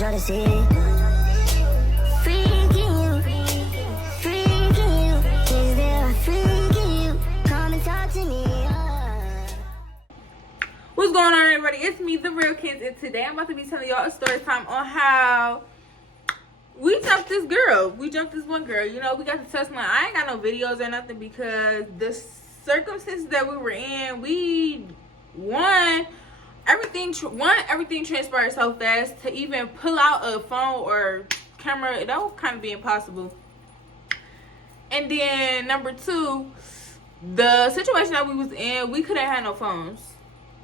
want y'all to see. Freaking you, freaking you. Is there a freaking you? Come and talk to me. What's going on, everybody? It's me, The Real Kids, and today I'm about to be telling y'all a story time on how we jumped this girl. We jumped this one girl. You know, we got the test line. I ain't got no videos or nothing because the circumstances that we were in, everything transpired so fast. To even pull out a phone or camera, that would kind of be impossible. And then number two, the situation that we was in, we couldn't have no phones.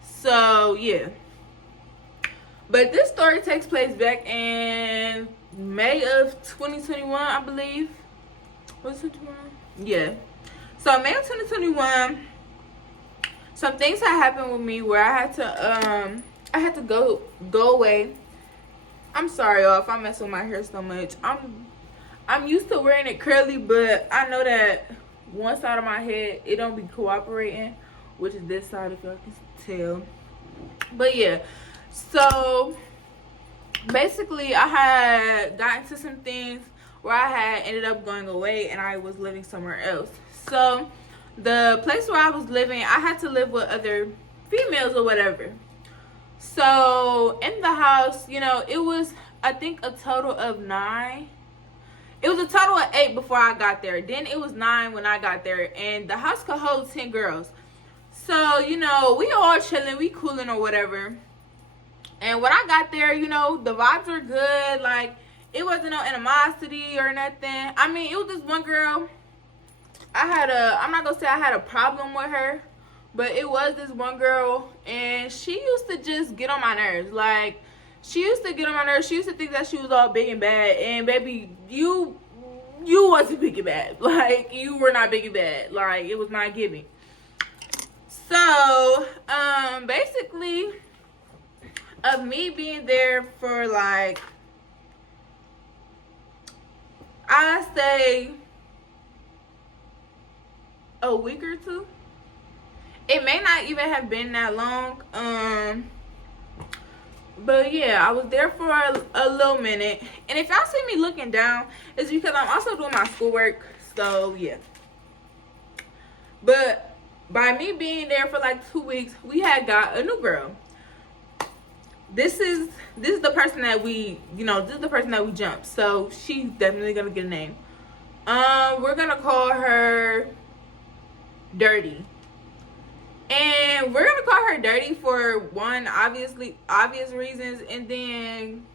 So yeah. But this story takes place back in May of 2021, I believe. Was it 2021? Yeah. So May of 2021, some things had happened with me where I had to go away. I'm sorry, y'all, if I mess with my hair so much. I'm used to wearing it curly, but I know that one side of my head, it don't be cooperating, which is this side, if y'all can tell. But yeah, so basically I had got into some things where I had ended up going away and I was living somewhere else. So the place where I was living, I had to live with other females or whatever. So in the house, you know, it was, I think, a total of 9. It was a total of 8 before I got there. Then it was 9 when I got there. And the house could hold 10 girls. So, you know, we all chilling, we cooling or whatever. And when I got there, you know, the vibes were good. Like, it wasn't no animosity or nothing. I mean, it was this one girl. I'm not gonna say I had a problem with her, but it was this one girl, and she used to just get on my nerves. Like, she used to get on my nerves. She used to think that she was all big and bad. And baby, you wasn't big and bad. Like, you were not big and bad. Like, it was not giving. So, basically, of me being there for, like, I say a week or two. It may not even have been that long. But yeah, I was there for a little minute. And if y'all see me looking down, it's because I'm also doing my schoolwork. So yeah. But by me being there for like 2 weeks, we had got a new girl. This is the person that we, this is the person that we jumped. So she's definitely gonna get a name. We're gonna call her Dirty. And we're gonna call her Dirty for one, obvious reasons, and then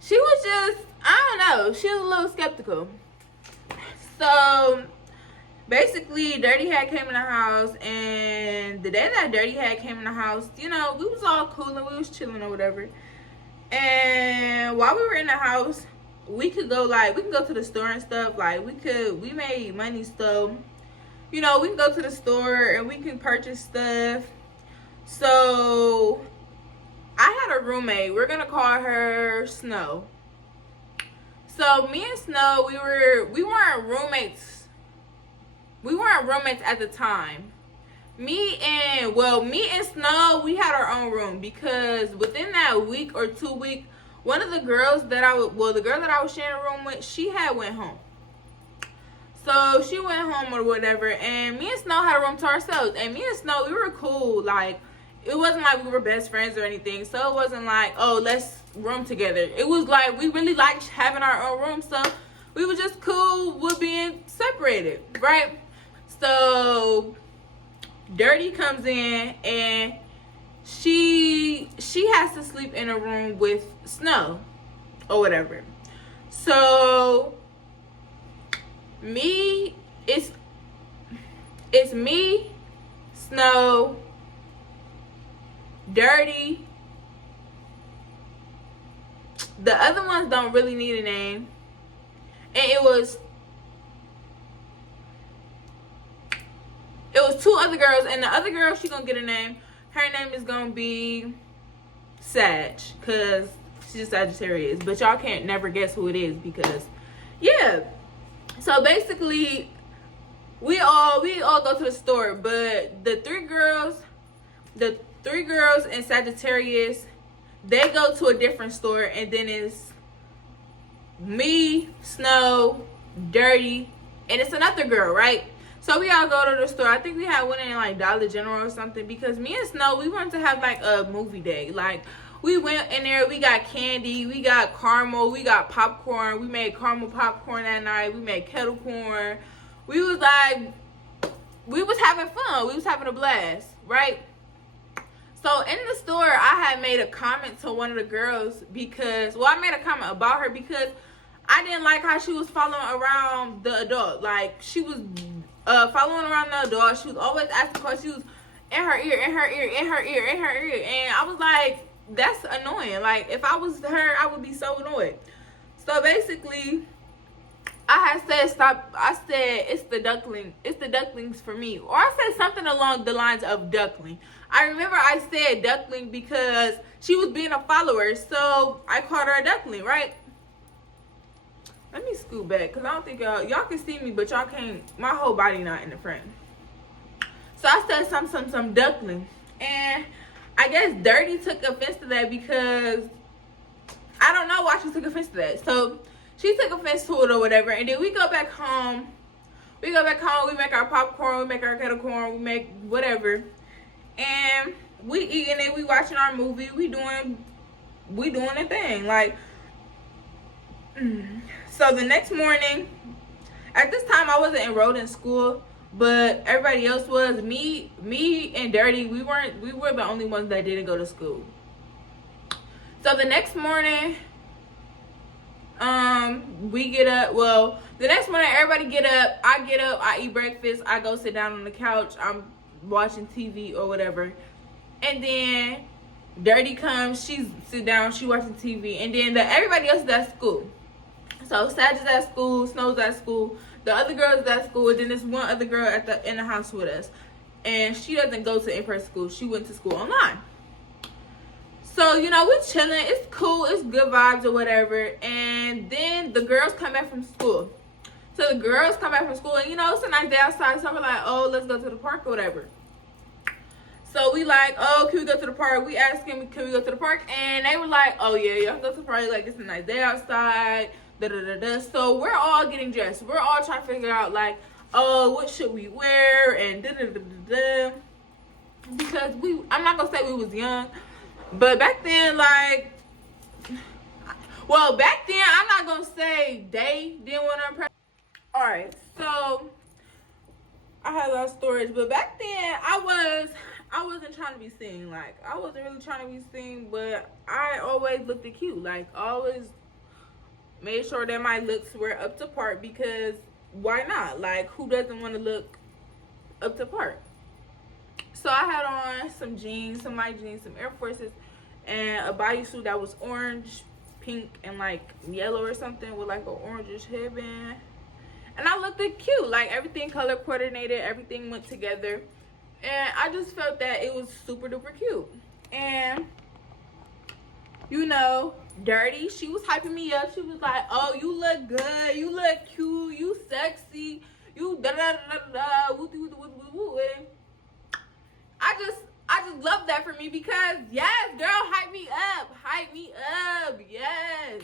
she was just, I don't know, she was a little skeptical. So basically, Dirty had came in the house, and the day that Dirty had came in the house, you know, we was all cool and we was chilling or whatever. And while we were in the house, we can go to the store and stuff. Like, we made money, so, you know, we can go to the store and we can purchase stuff. So I had a roommate. We're gonna call her Snow. So me and Snow, we weren't roommates. We weren't roommates at the time. Me and Snow, we had our own room because within that week or 2 weeks, one of the girls the girl that I was sharing a room with, she had went home. So she went home or whatever, and me and Snow had a room to ourselves. And me and Snow, we were cool. Like, it wasn't like we were best friends or anything. So it wasn't like, oh, let's room together. It was like we really liked having our own room. So we were just cool with being separated, right? So Dirty comes in, and she has to sleep in a room with Snow or whatever. So it's me, Snow, Dirty. The other ones don't really need a name. And it was 2 other girls, and the other girl, she gonna get a name. Her name is gonna be Sag, because she's Sagittarius. But y'all can't never guess who it is because, yeah. So basically, we all go to the store, but the three girls in Sagittarius, they go to a different store, and then it's me, Snow, Dirty, and it's another girl, right? So we all go to the store. I think we had one in like Dollar General or something, because me and Snow, we wanted to have like a movie day. Like, we went in there, we got candy, we got caramel, we got popcorn. We made caramel popcorn that night. We made kettle corn. We was having fun. We was having a blast, right? So in the store, I had made a comment to one of the girls because, well, I made a comment about her because I didn't like how she was following around the adult. Like, she was following around the adult. She was always asking questions. She was in her ear, in her ear, in her ear, in her ear. And I was like, that's annoying. Like, if I was her, I would be so annoyed. So basically, I had said stop. I said it's the ducklings for me, or I said something along the lines of duckling. I remember I said duckling because she was being a follower, so I called her a duckling, right? Let me scoot back because I don't think y'all can see me, but y'all can't. My whole body not in the frame. So I said some duckling, and I guess Dirty took offense to that because I don't know why she took offense to that. So she took offense to it or whatever, and then we go back home. We make our popcorn, we make our kettle corn, we make whatever, and we eating it. We watching our movie. We doing a thing. Like, so the next morning, at this time I wasn't enrolled in school, but everybody else was. Me and Dirty, we were the only ones that didn't go to school. So the next morning, we get up. Well, the next morning everybody get up. I get up, I eat breakfast, I go sit down on the couch, I'm watching TV or whatever. And then Dirty comes, she sit down, she watching TV, and then everybody else is at school. So Sag is at school, Snow's at school, the other girl is at school, and then there's one other girl in the house with us. And she doesn't go to in-person school, she went to school online. So, you know, we're chilling. It's cool. It's good vibes or whatever. And then the girls come back from school. So the girls come back from school. And, you know, it's a nice day outside. So we're like, oh, let's go to the park or whatever. So we like, oh, can we go to the park? We asked them, can we go to the park? And they were like, oh, yeah, y'all go to the park. Like, it's a nice day outside. Da-da-da-da. So we're all getting dressed. We're all trying to figure out, like, oh, what should we wear? And da-da-da-da-da. Because I'm not going to say we was young. But back then, like, well, back then, I'm not going to say they didn't want to impress. All right, so I had a lot of storage, but back then, I wasn't trying to be seen. Like, I wasn't really trying to be seen, but I always looked cute. Like, always made sure that my looks were up to par, because why not? Like, who doesn't want to look up to par? So I had on some jeans, some light jeans, some Air Forces, and a bodysuit that was orange, pink, and like yellow or something with like an orangish headband. And I looked cute. Like, everything color coordinated, everything went together. And I just felt that it was super duper cute. And, you know, Dirty, she was hyping me up. She was like, oh, you look good, you look cute, you sexy, you da da da da da, woo woo woo woo woo. I just love that for me because, yes, girl, hype me up, yes.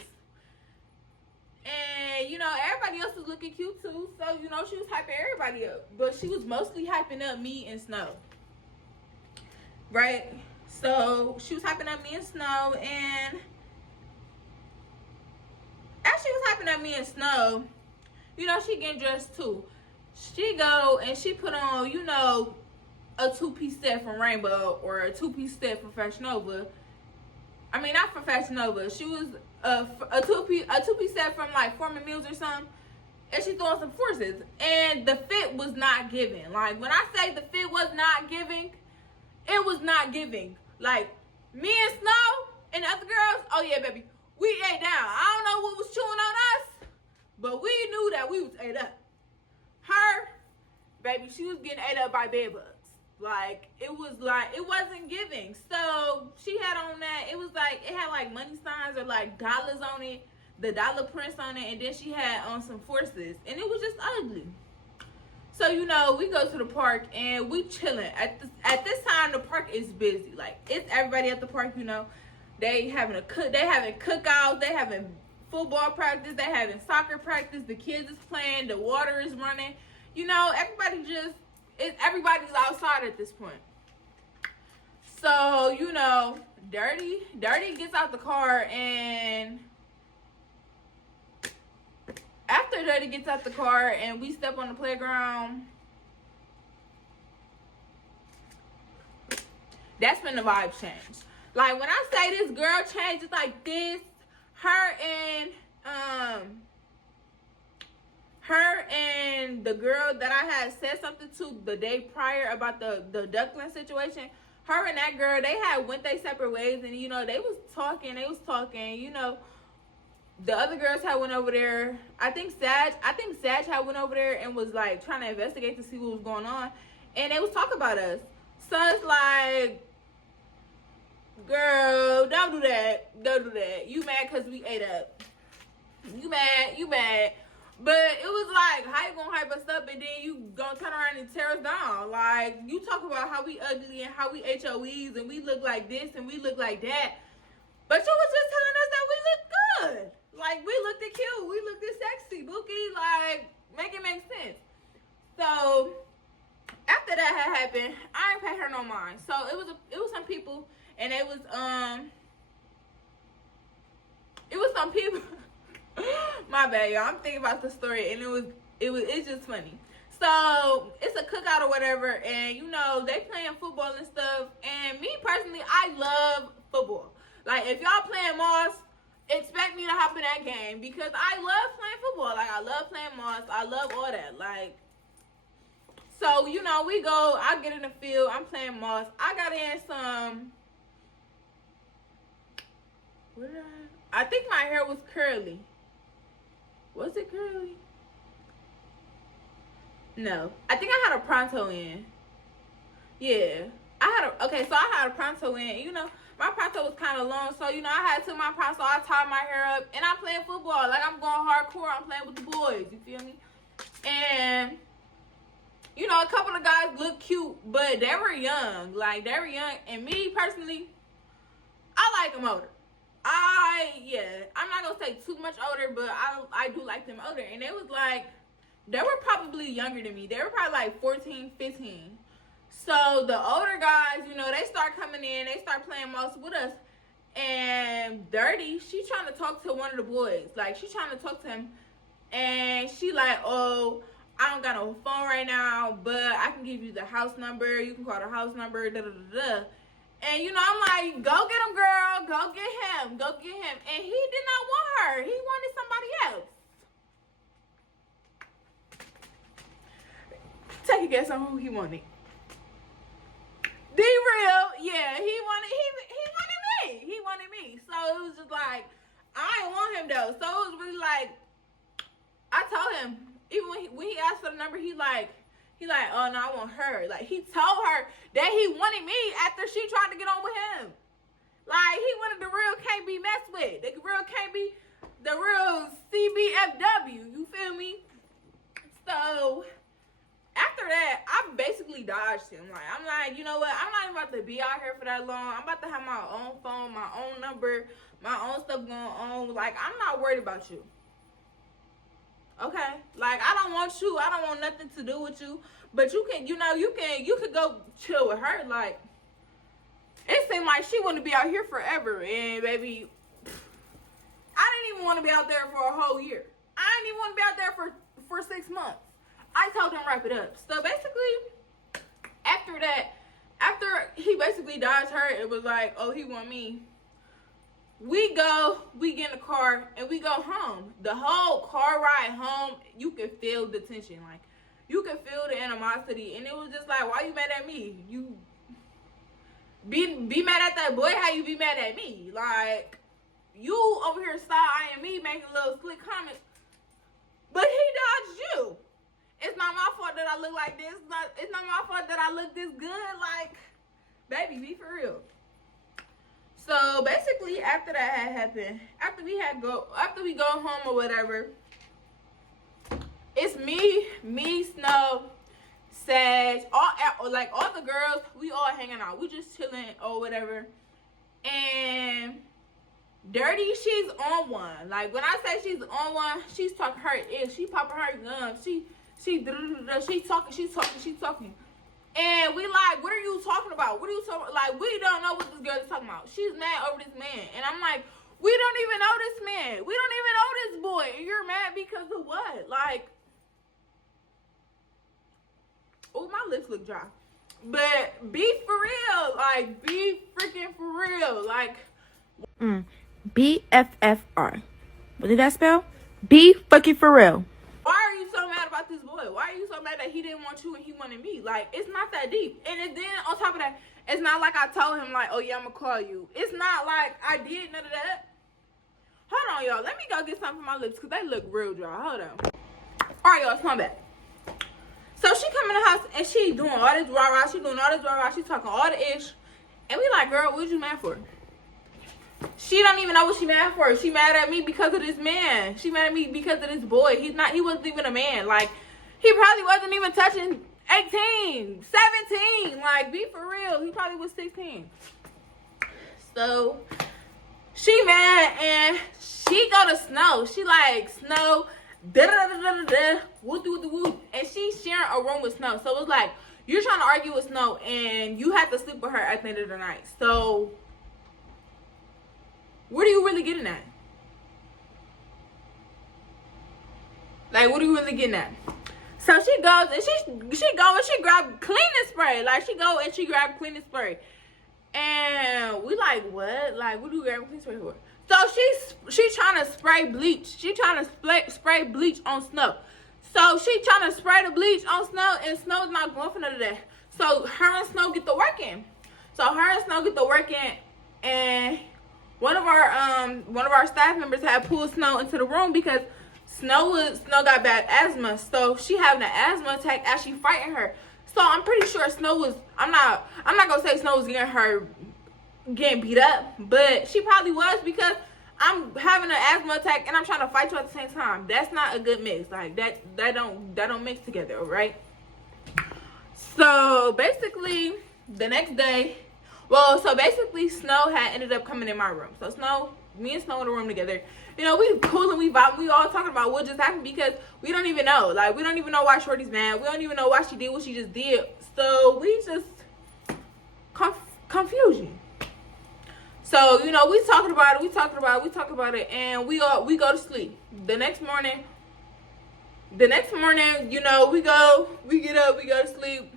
And, you know, everybody else was looking cute too, so, you know, she was hyping everybody up. But she was mostly hyping up me and Snow, right? So, she was hyping up me and Snow, and as she was hyping up me and Snow, you know, she getting dressed too. She go and she put on, you know, a two-piece set from Rainbow or a two-piece set from Fashion Nova. I mean, not from Fashion Nova. She was a two-piece set from like Foreman Mills or something, and she threw on some forces, and the fit was not giving. Like, when I say the fit was not giving, it was not giving. Like, me and Snow and the other girls, oh yeah, baby, we ate down. I don't know what was chewing on us, but we knew that we was ate up. Her, baby, she was getting ate up by bed bugs. Like, it wasn't giving. So she had on that, it was like, it had like money signs or like dollars on it, the dollar prints on it, and then she had on some forces, and it was just ugly. So, you know, we go to the park and we chilling. At this time, the park is busy. Like, it's everybody at the park, you know. They having cookouts, they having football practice, they having soccer practice, the kids is playing, the water is running. You know, everybody's outside at this point. So, you know, Dirty gets out the car, and after Dirty gets out the car and we step on the playground, that's when the vibe changed. Like, when I say this girl changed, it's like this. Her and the girl that I had said something to the day prior about the duckling situation, her and that girl, they had went their separate ways, and you know, they was talking, you know. The other girls had went over there. I think Sag had went over there and was like trying to investigate to see what was going on, and they was talking about us. So it's like, girl, don't do that. You mad because we ate up. You mad. But it was like, how you gonna hype us up and then you gonna turn around and tear us down? Like, you talk about how we ugly and how we HOEs and we look like this and we look like that. But you was just telling us that we look good. Like, we looked cute. We looked sexy, bookie. Like, make it make sense. So, after that had happened, I ain't pay her no mind. So, it was some people, and it was some people. My bad, y'all. I'm thinking about the story, and it's just funny. So it's a cookout or whatever, and you know, they playing football and stuff. And me personally, I love football. Like, if y'all playing Moss, expect me to hop in that game because I love playing football. Like, I love playing Moss. I love all that. Like, so you know, we go. I get in the field. I'm playing Moss. I got in some. What did I think my hair was curly. Was it curly? No. I think I had a pronto in. Yeah. So I had a pronto in. You know, my pronto was kind of long. So, you know, I had to my pronto. I tied my hair up. And I'm playing football. Like, I'm going hardcore. I'm playing with the boys. You feel me? And, you know, a couple of guys look cute. But they were young. Like, they were young. And me, personally, I like them older. I'm not gonna say too much older, but I do like them older. And they were probably younger than me. They were probably like 14, 15. So the older guys, you know, they start coming in, they start playing most with us. And Dirty, she trying to talk to one of the boys. Like, she trying to talk to him. And she like, oh, I don't got no phone right now, but I can give you the house number. You can call the house number, da-da-da-da. And, you know, I'm like, go get him, girl. Go get him. And he did not want her. He wanted somebody else. Take a guess on who he wanted. D-Real. Yeah, he wanted me. He wanted me. So it was just like, I didn't want him, though. So it was really like, I told him, even when he asked for the number, he like, oh, no, I want her. Like, he told her that he wanted me after she tried to get on with him. Like, he wanted the real can't be messed with. The real can't be the real CBFW. You feel me? So, after that, I basically dodged him. Like, I'm like, you know what? I'm not even about to be out here for that long. I'm about to have my own phone, my own number, my own stuff going on. Like, I'm not worried about you. Okay, like, I don't want you. I don't want nothing to do with you. But you can, you know, you could go chill with her. Like, it seemed like she wanted to be out here forever. And baby, I didn't even want to be out there for a whole year. I didn't even want to be out there for 6 months. I told him wrap it up. So basically, after that, after he basically dodged her, it was like, oh, he want me. We get in the car, and we go home. The whole car ride home, you can feel the tension. Like, you can feel the animosity. And it was just like, why you mad at me? You be mad at that boy, how you be mad at me? Like, you over here side-eyeing me, making little slick comments. But he dodged you. It's not my fault that I look like this. It's not my fault that I look this good. Like, baby, be for real. So basically, after that had happened, after we go home or whatever, it's me, Snow, Sag, all the girls, we all hanging out. We just chilling or whatever. And Dirty, she's on one. Like, when I say she's on one, she's talking her ish. She popping her gums. She talking. And we like, what are you talking about? What are you talking about? Like, we don't know what this girl is talking about. She's mad over this man. And I'm like, we don't even know this man. We don't even know this boy. And you're mad because of what? Like, oh, my lips look dry. But be for real. Like, be freaking for real. Like, BFFR. What did that spell? Be fucking for real. why are you so mad about this boy? Why are you so mad that he didn't want you and he wanted me? Like, it's not that deep. And then on top of that, it's not like I told him, like, oh, yeah, I'm going to call you. It's not like I did none of that. Hold on, y'all. Let me go get something for my lips because they look real dry. Hold on. All right, y'all. Come back. So she come in the house and she doing all this rah-rah. She doing all this rah-rah. She talking all the ish. And we like, girl, what you mad for? She don't even know what she mad for. She mad at me because of this man. She mad at me because of this boy. He wasn't even a man. Like, he probably wasn't even touching 18, 17. Like, be for real. He probably was 16. So, she mad and she go to Snow. She like, Snow, da-da-da-da-da-da, woo-doo-doo-woo. And she sharing a room with Snow. So, it's like, you're trying to argue with Snow and you have to sleep with her at the end of the night. So, what are you really getting at? Like, what are you really getting at? So she goes and she grab cleaning spray. Like, she go and she grab cleaning spray. And we like, what? Like, what do you grab cleaning spray for? So she's trying to spray bleach. She trying to spray bleach on Snow. So she trying to spray the bleach on Snow, and Snow's not going for none of that. So her and Snow get to working. And one of our staff members had pulled Snow into the room because Snow got bad asthma. So she having an asthma attack as she fighting her. So I'm pretty sure Snow was, I'm not gonna say Snow was getting beat up, but she probably was because I'm having an asthma attack and I'm trying to fight you at the same time. That's not a good mix. Like, that don't mix together, right? So basically the next day, Snow had ended up coming in my room. So me and Snow in the room together. You know, we cool and we vibe. We all talking about what just happened because we don't even know. Like, we don't even know why Shorty's mad. We don't even know why she did what she just did. So we just confusion. So, you know, we talking about it, and we go to sleep. The next morning, you know, we get up, we go to sleep.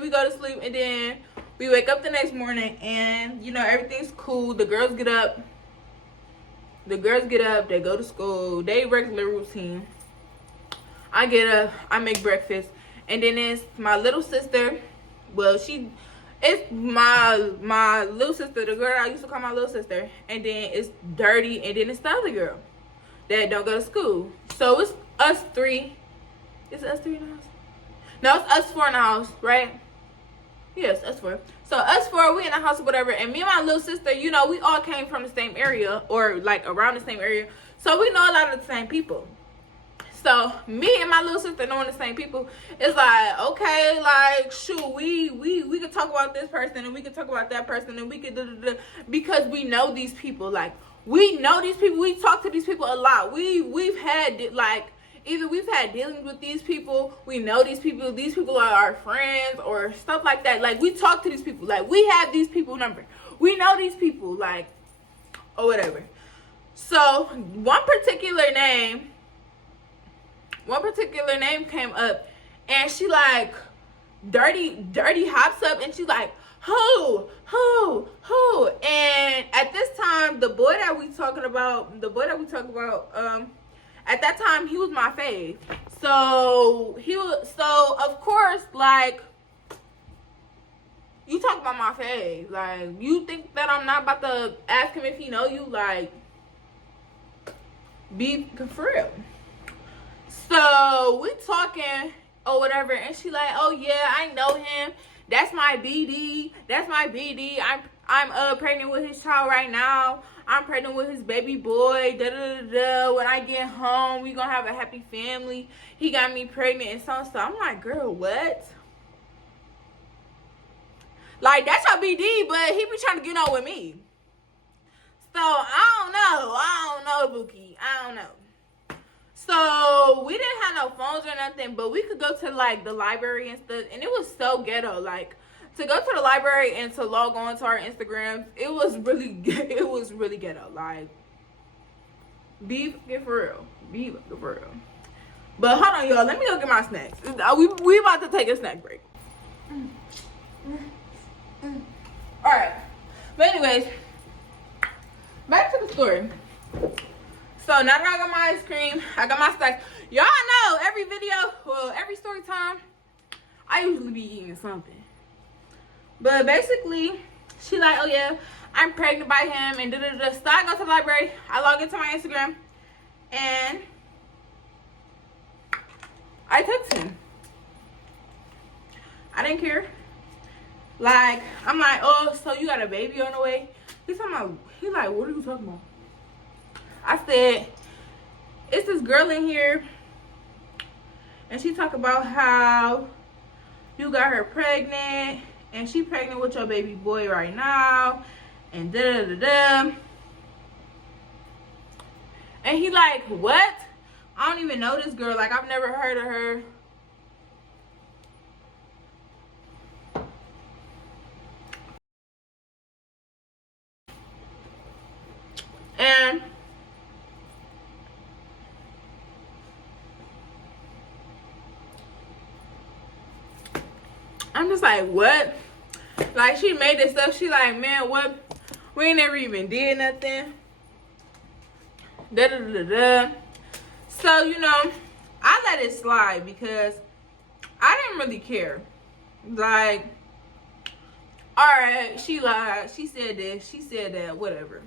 We go to sleep, and then we wake up the next morning, and, you know, everything's cool. The girls get up, they go to school, they regular routine. I get up, I make breakfast, and then it's my little sister. Well, it's my little sister, the girl I used to call my little sister, and then it's Dirty, and then it's the other girl that don't go to school. So it's us three. Is it us three in the house? No, it's us four in the house, right? Yes, us four. So us four, we in the house or whatever, and me and my little sister, you know, we all came from the same area, or like around the same area, so we know a lot of the same people. So me and my little sister knowing the same people, it's like, okay, like, shoot, we could talk about this person and we could talk about that person and we could because we know these people. Like, we know these people, we talk to these people a lot. We've had, like, either we've had dealings with these people, we know these people are our friends or stuff like that. Like, we talk to these people, like, we have these people number, we know these people, like, or whatever. So one particular name came up, and she like, dirty hops up, and she's like, who? And at this time, the boy that we talking about, at that time, he was my fave. So of course, like, you talk about my fave, like, you think that I'm not about to ask him if he know you? Like, be for real. So we talking or whatever, and she like, oh yeah, I know him. That's my BD. I'm pregnant with his child right now. I'm pregnant with his baby boy. Da da da da. When I get home, we gonna have a happy family. He got me pregnant and so. I'm like, girl, what? Like, that's your BD, but he be trying to get on with me. So I Bookie. I don't know. So we didn't have no phones or nothing, but we could go to like the library and stuff, and it was so ghetto. Like to go to the library and to log on to our Instagrams, it was really ghetto. Like be fucking for real. Be fucking for real. But hold on, y'all. Let me go get my snacks. We about to take a snack break. Alright. But anyways, back to the story. So now that I got my ice cream, I got my snacks. Y'all know every video, well, every story time, I usually be eating something. But basically, she like, oh yeah, I'm pregnant by him and da-da-da. So I go to the library, I log into my Instagram, and I text him. I didn't care. Like, I'm like, oh, so you got a baby on the way? He's like, what are you talking about? I said, it's this girl in here, and she talk about how you got her pregnant, and she pregnant with your baby boy right now, and da-da-da-da. And he like, what? I don't even know this girl. Like, I've never heard of her. And I'm just like, what? Like, she made this up. She like, man, what? We ain't never even did nothing. Da-da-da-da. So, you know, I let it slide because I didn't really care. Like, alright, she lied. She said this. She said that. Whatever.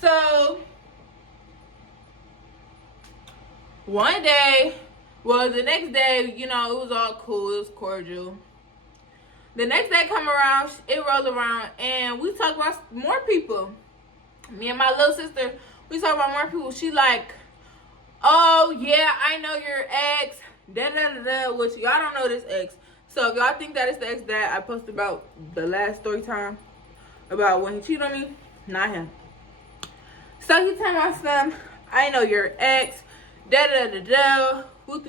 So, one day, well, the next day, you know, it was all cool. It was cordial. The next day come around, it rolled around, and we talk about more people. Me and my little sister, we talk about more people. She like, oh, yeah, I know your ex, da-da-da-da, which y'all don't know this ex. So, if y'all think that it's the ex that I posted about the last story time, about when he cheated on me, not him. So, he told my son, I know your ex, da-da-da-da, woo,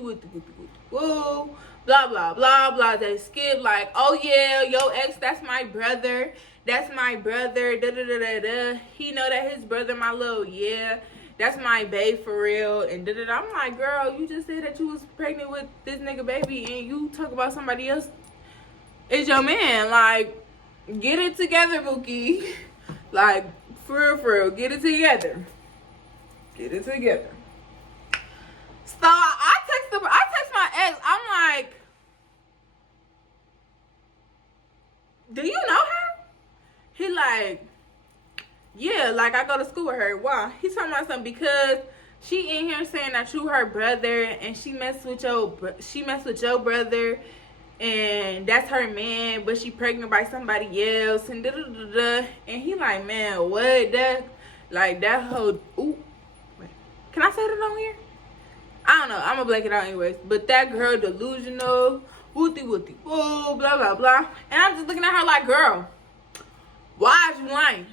blah, blah, blah, blah. They skip like, oh, yeah, your ex, that's my brother. That's my brother, da-da-da-da-da. He know that his brother, my little, yeah. That's my babe for real. And da-da-da. I'm like, girl, you just said that you was pregnant with this nigga baby and you talk about somebody else. It's your man. Like, get it together, Bookie. Like, for real, get it together. Get it together. So, I text my ex. I'm like, do you know her? He like, yeah, like I go to school with her. Why? He's talking about something because she in here saying that you her brother and she messed with your brother and that's her man, but she pregnant by somebody else and da da da da. And he like, man, what? That whole ooh. Wait, can I say that on here? I don't know. I'm gonna blank it out anyways. But that girl delusional, wooty, woo, blah blah blah. And I'm just looking at her like, girl, why is you lying?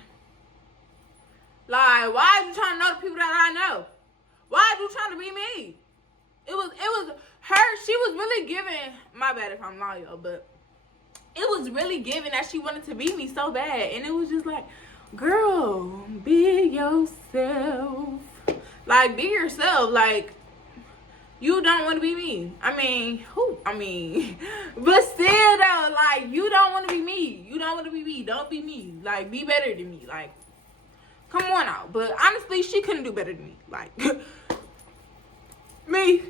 Like, why are you trying to know the people that I know? Why are you trying to be me? It was her. She was really giving. My bad if I'm lying, but it was really giving that she wanted to be me so bad, and it was just like, girl, be yourself. Like, be yourself. Like, you don't want to be me. I mean, but still though, like, you don't want to be me. You don't want to be me. Don't be me. Like, be better than me. Like, come on out. But honestly, she couldn't do better than me. Like, me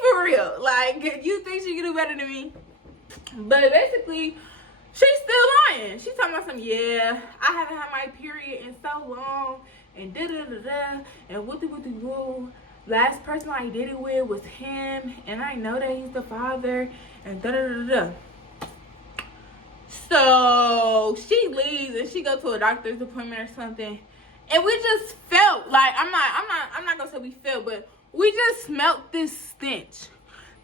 for real. Like, you think she can do better than me? But basically, she's still lying. She's talking about some, yeah, I haven't had my period in so long, and da-da-da-da, and woo. Last person I did it with was him, and I know that he's the father, and da-da-da-da. So, she leaves, and she goes to a doctor's appointment or something, and we just felt, like, I'm not gonna say we felt, but we just smelt this stench.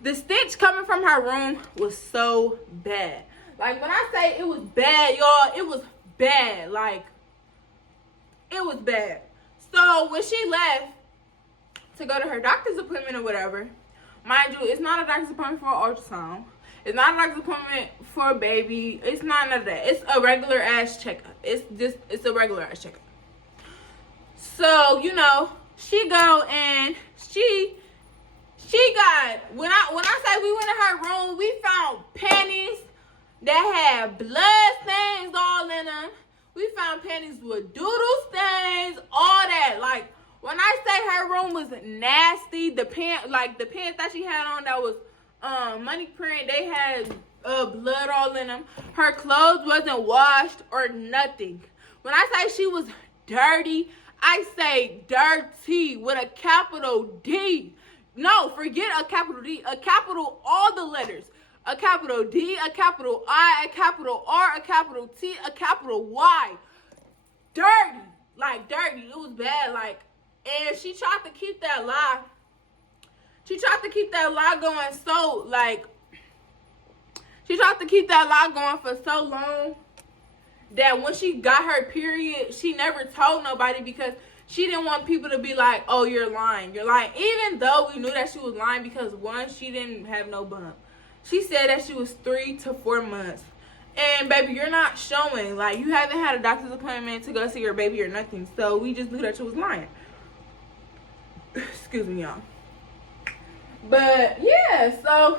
The stench coming from her room was so bad. Like, when I say it was bad, y'all, it was bad. Like, it was bad. So when she left to go to her doctor's appointment or whatever, mind you, it's not a doctor's appointment for an ultrasound. It's not a doctor's appointment for a baby. It's not none of that. It's a regular ass checkup. It's a regular ass checkup. So, you know, she go and she got, when I say we went in her room, we found panties that had blood stains all in them. We found panties with doodle stains, all that. Like, when I say her room was nasty, the pants that she had on that was money print, they had blood all in them. Her clothes wasn't washed or nothing. When I say she was dirty, I say dirty with a capital D. No, forget a capital D. A capital, all the letters. A capital D, a capital I, a capital R, a capital T, a capital Y. Dirty. Like, dirty. It was bad. Like, and she tried to keep that lie. She tried to keep that lie going so, like, she tried to keep that lie going for so long that when she got her period, she never told nobody because she didn't want people to be like, oh, you're lying. You're lying. Even though we knew that she was lying because, one, she didn't have no bump. She said that she was 3 to 4 months. And, baby, you're not showing. Like, you haven't had a doctor's appointment to go see your baby or nothing. So, we just knew that she was lying. Excuse me, y'all. But, yeah, so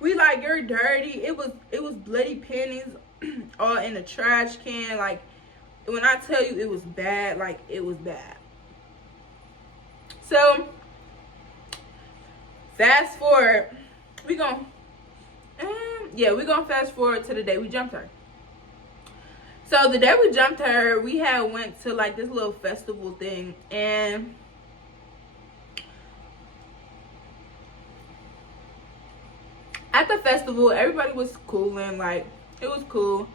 we like, you're dirty. It was bloody panties all in the trash can. Like, when I tell you it was bad, like, it was bad. So, fast forward. We're going to fast forward to the day we jumped her. So, the day we jumped her, we had went to, like, this little festival thing. And at the festival, everybody was cool and, like, it was cool.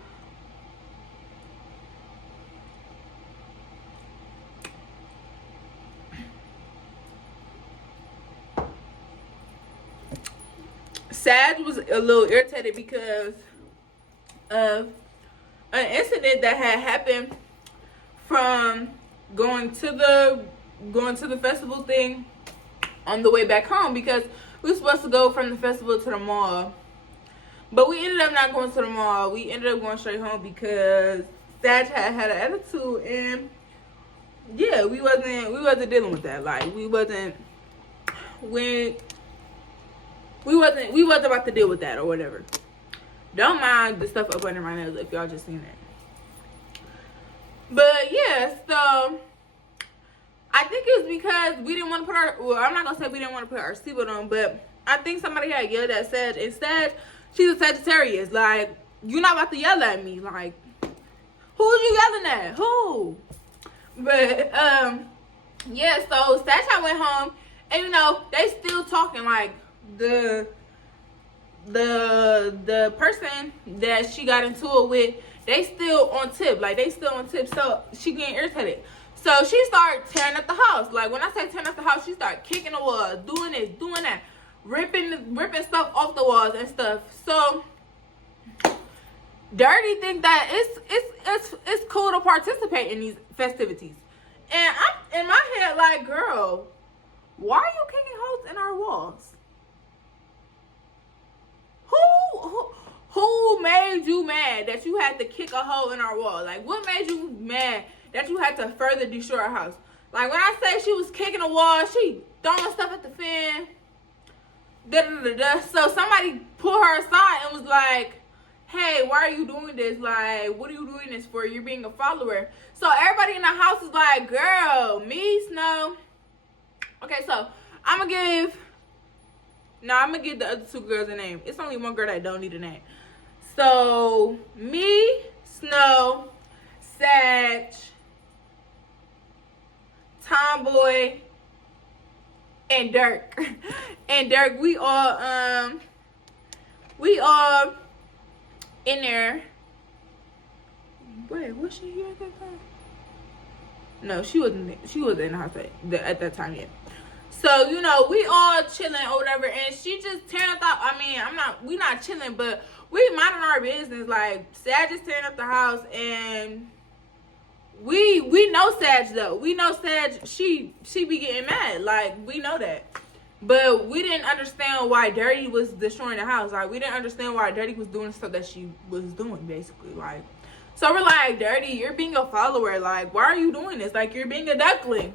Sag was a little irritated because of an incident that had happened from going to the festival thing on the way back home, because we were supposed to go from the festival to the mall, but we ended up not going to the mall. We ended up going straight home because Sag had an attitude, and yeah, we wasn't dealing with that. Like, we wasn't about to deal with that or whatever. Don't mind the stuff up under my nails if y'all just seen that. But yeah, so I think it was because we didn't want to put I'm not gonna say we didn't want to put our seatbelt on, but I think somebody had yelled at Sag. Instead, she's a Sagittarius. Like, you're not about to yell at me. Like, who's you yelling at? Who? But yeah, so Sag went home, and you know, they still talking. Like, the person that she got into it with, they still on tip. Like, they still on tip. So she getting irritated. So she started tearing up the house. Like, when I say tearing up the house, she started kicking the walls, doing this, doing that, ripping stuff off the walls and stuff. So Dirty think that it's cool to participate in these festivities. And I'm in my head like, girl, why are you kicking holes in our walls? Who made you mad that you had to kick a hole in our wall? Like, what made you mad that you had to further destroy our house? Like, when I say she was kicking the wall, she throwing stuff at the fan. So somebody pulled her aside and was like, hey, why are you doing this? Like, what are you doing this for? You're being a follower. So everybody in the house is like, girl, me, Snow. Okay, so I'm going to give the other two girls a name. It's only one girl that don't need a name. So, me, Snow, Sag, Tomboy, and Dirk. And Dirk, we all in there. Wait, was she here at that time? No, she wasn't in the house at that time yet. So, you know, we all chilling or whatever, and she just tearing up we not chilling, but we minding our business. Like, Sag just tearing up the house, and we know Sag though. We know Sag. She be getting mad. Like, we know that. But we didn't understand why Dirty was destroying the house. Like, we didn't understand why Dirty was doing stuff that she was doing, basically. Like, so we're like, Dirty, you're being a follower. Like, why are you doing this? Like, you're being a duckling.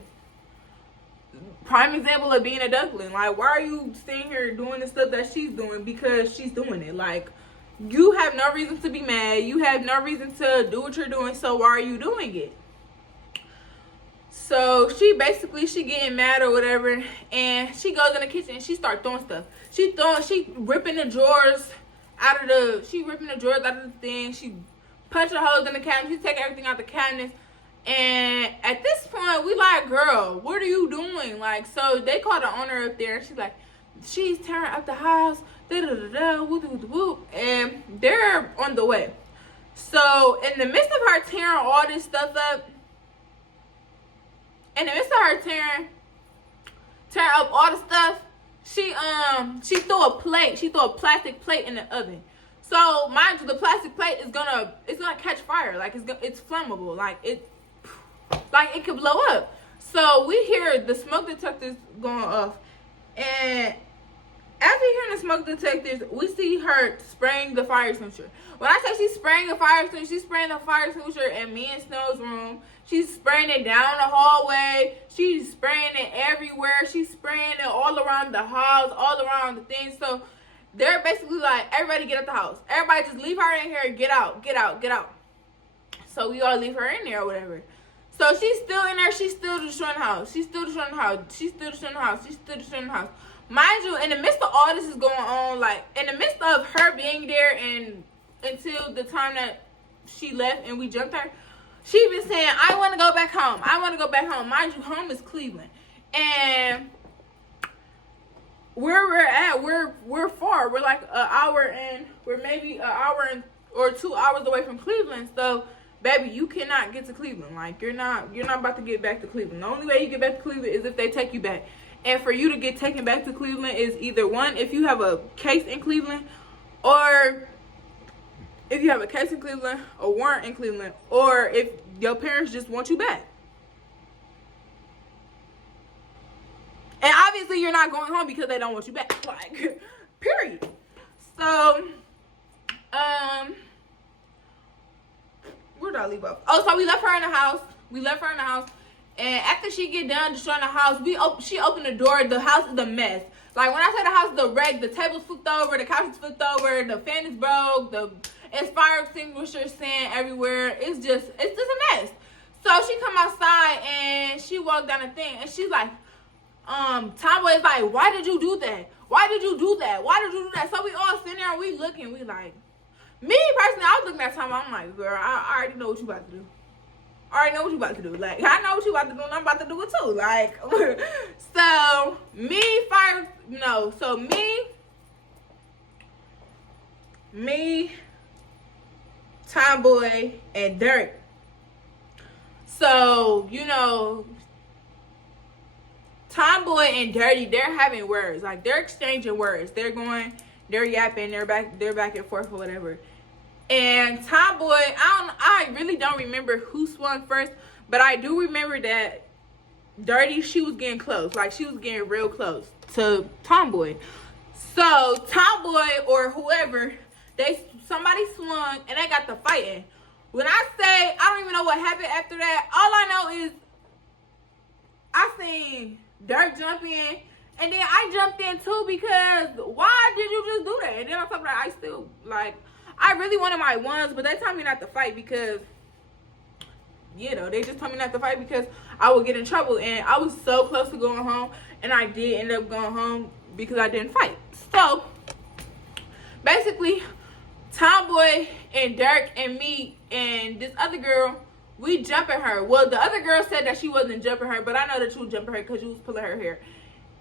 Prime example of being a duckling. Like, why are you sitting here doing the stuff that she's doing? Because she's doing it. Like, you have no reason to be mad. You have no reason to do what you're doing. So why are you doing it? So she getting mad or whatever, and she goes in the kitchen and she start throwing stuff. She ripping the drawers out of the thing. She punching holes in the cabinet. She take everything out the cabinets. And at this point, we like, girl, what are you doing? Like, so they call the owner up there. She's like, she's tearing up the house. Whoop, and they're on the way. So in the midst of her tearing all this stuff up, in the midst of her tearing up all the stuff, she threw a plate. She threw a plastic plate in the oven. So mind you, the plastic plate is gonna catch fire. Like, it's flammable. Like it could blow up. So we hear the smoke detectors going off, and after hearing the smoke detectors, we see her spraying the fire extinguisher. When I say she's spraying the fire extinguisher, she's spraying the fire extinguisher in me and Snow's room. She's spraying it down the hallway. She's spraying it everywhere. She's spraying it all around the house, all around the thing. So they're basically like, everybody get out the house. Everybody just leave her in here. Get out, get out, get out. So we all leave her in there or whatever. So she's still in there. She's still destroying the house. She's still destroying the house. She's still destroying the house. She's still destroying the house. Mind you, in the midst of all this is going on, like, in the midst of her being there and until the time that she left and we jumped her, she been saying, I want to go back home. I want to go back home. Mind you, home is Cleveland. And where we're at, we're far. We're like we're maybe an hour or 2 hours away from Cleveland. So, baby, you cannot get to Cleveland. Like, you're not about to get back to Cleveland. The only way you get back to Cleveland is if they take you back. And for you to get taken back to Cleveland is either one, if you have a case in Cleveland, or if you have a case in Cleveland, a warrant in Cleveland, or if your parents just want you back. And obviously you're not going home because they don't want you back. Like, period. So, where did I leave off? Oh, so we left her in the house. And after she get done destroying the house, she opened the door. The house is a mess. Like, when I say the house is a wreck, the table's flipped over, the couch is flipped over, the fan is broke, it's fire extinguisher sand everywhere. It's just a mess. So she come outside and she walked down the thing and she's like, Tomboy is like, why did you do that? Why did you do that? Why did you do that? So we all sitting there and we looking, we like, me personally, I was looking at Tomboy, I'm like, girl, I already know what you about to do. I already know what you about to do. Like, I know what you about to do, and I'm about to do it too. Like, so me, Tomboy, and Dirk. So, you know, Tomboy and Dirty, they're having words. Like, they're exchanging words. They're yapping, they're back and forth or whatever. And Tomboy, I really don't remember who swung first, but I do remember that Dirty, she was getting close. Like, she was getting real close to Tomboy. So Tomboy or whoever, somebody swung and they got to fighting. When I say I don't even know what happened after that, all I know is I seen Dirk jump in, and then I jumped in too, because why did you just do that? And then on top of that, I really wanted my ones, but they told me not to fight because, you know, they just told me not to fight because I would get in trouble. And I was so close to going home, and I did end up going home because I didn't fight. So, basically, Tomboy and Dirk and me and this other girl, we jumping her. Well, the other girl said that she wasn't jumping her, but I know that you was jumping her because you was pulling her hair.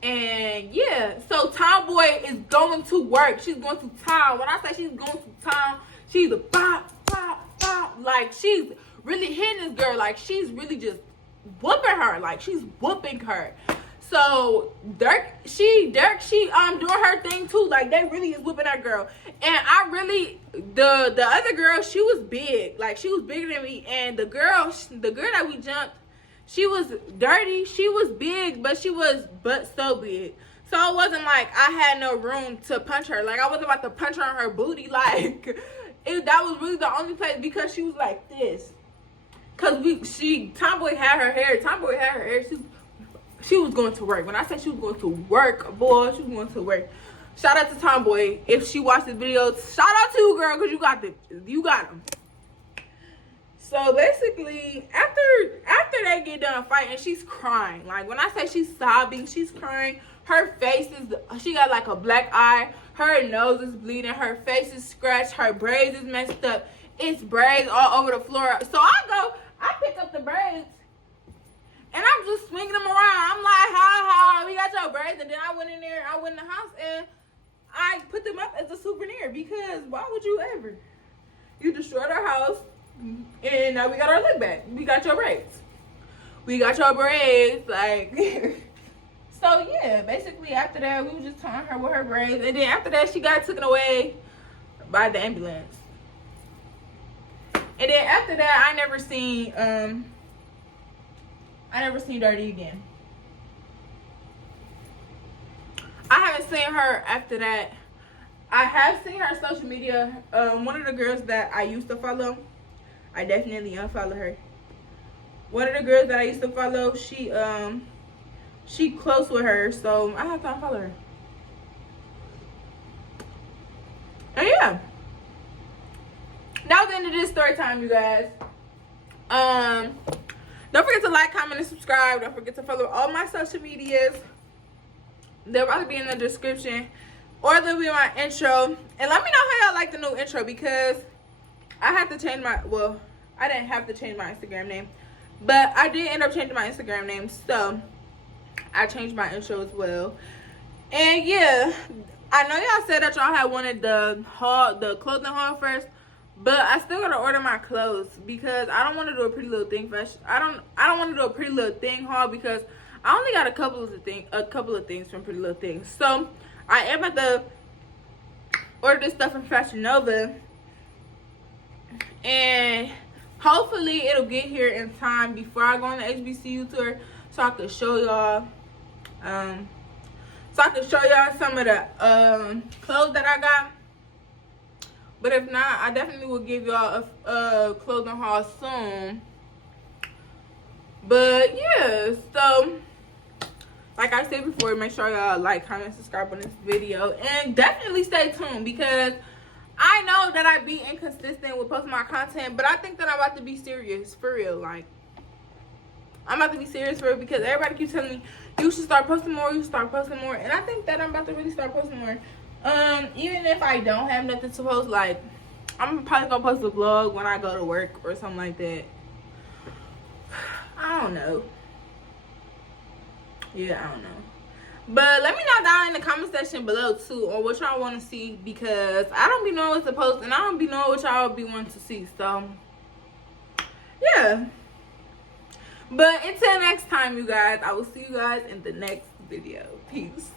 And yeah, so Tomboy is going to work. She's going to town. When I say she's going to town, she's a bop, bop, bop. Like, she's really hitting this girl. Like, she's really just whooping her. Like, she's whooping her. So Dirk, she doing her thing too. Like they really is whipping that girl. And I really the other girl, she was big. Like she was bigger than me. And the girl that we jumped, she was dirty. She was big, but she was so big. So it wasn't like I had no room to punch her. Like I wasn't about to punch her on her booty. Like that was really the only place, because she was like this. Cause Tomboy had her hair. Tomboy had her hair. She was going to work. When I said she was going to work, boy, she was going to work. Shout out to Tomboy. If she watched this video, shout out to you, girl, because you got them. So basically, after they get done fighting, she's crying. Like when I say she's sobbing, she's crying. Her face she got like a black eye. Her nose is bleeding. Her face is scratched. Her braids is messed up. It's braids all over the floor. So I pick up the braids. And I'm just swinging them around. I'm like, ha, we got your braids. And then I went in the house and I put them up as a souvenir, because why would you ever? You destroyed our house and now we got our look back. We got your braids. Like, so yeah, basically after that, we were just tying her with her braids. And then after that, she got taken away by the ambulance. And then after that, I never seen Dirty again. I haven't seen her after that. I have seen her on social media. One of the girls that I used to follow, I definitely unfollowed her. One of the girls that I used to follow, she close with her, so I have to unfollow her. And yeah, that was the end of this story time, you guys. Don't forget to like, comment, and subscribe. Don't forget to follow all my social medias. They'll probably be in the description, or they'll be in my intro. And let me know how y'all like the new intro, because I had to change I didn't have to change my Instagram name, but I did end up changing my Instagram name, so I changed my intro as well. And yeah, I know y'all said that y'all had wanted the clothing haul first, but I still gotta order my clothes, because I don't want to do a pretty little thing fashion. I don't want to do a pretty little thing haul, because I only got a couple of things from Pretty Little Things. So I am about to order this stuff from Fashion Nova, and hopefully it'll get here in time before I go on the HBCU tour, so I can show y'all. Some of the clothes that I got. But if not, I definitely will give y'all a clothing haul soon. But yeah, so like I said before, make sure y'all like, comment, subscribe on this video, and definitely stay tuned, because I know that I be inconsistent with posting my content, but I think that I'm about to be serious for real. Like, I'm about to be serious for real, because everybody keeps telling me you should start posting more, and I think that I'm about to really start posting more. Even if I don't have nothing to post, like I'm probably gonna post a vlog when I go to work or something like that. I don't know. Yeah, I don't know. But let me know down in the comment section below too on what y'all want to see, because I don't be knowing what to post, and I don't be knowing what y'all be wanting to see. So yeah. But until next time, you guys, I will see you guys in the next video. Peace.